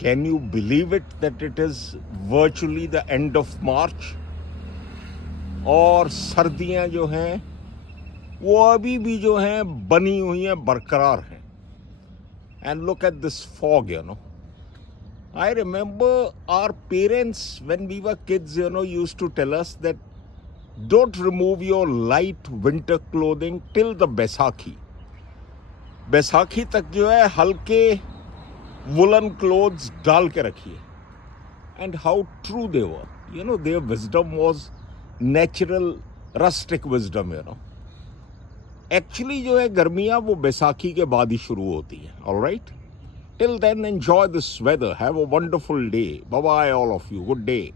Can you believe it that it is virtually the end of March? और सर्दियां जो हैं वो अभी भी जो हैं बनी हुई हैं, बरकरार हैं. And look at this fog, I remember our parents, when we were kids, used to tell us that don't remove your light winter clothing till the Baisakhi. Baisakhi तक जो है हल्के वुलन क्लोथ्स डाल के रखिए. And how true they were. Their wisdom was natural, rustic wisdom, Actually जो है गर्मियाँ वो बैसाखी के बाद ही शुरू होती है. All right? Till then, enjoy this weather. Have a wonderful day. Bye-bye all of you. Good day.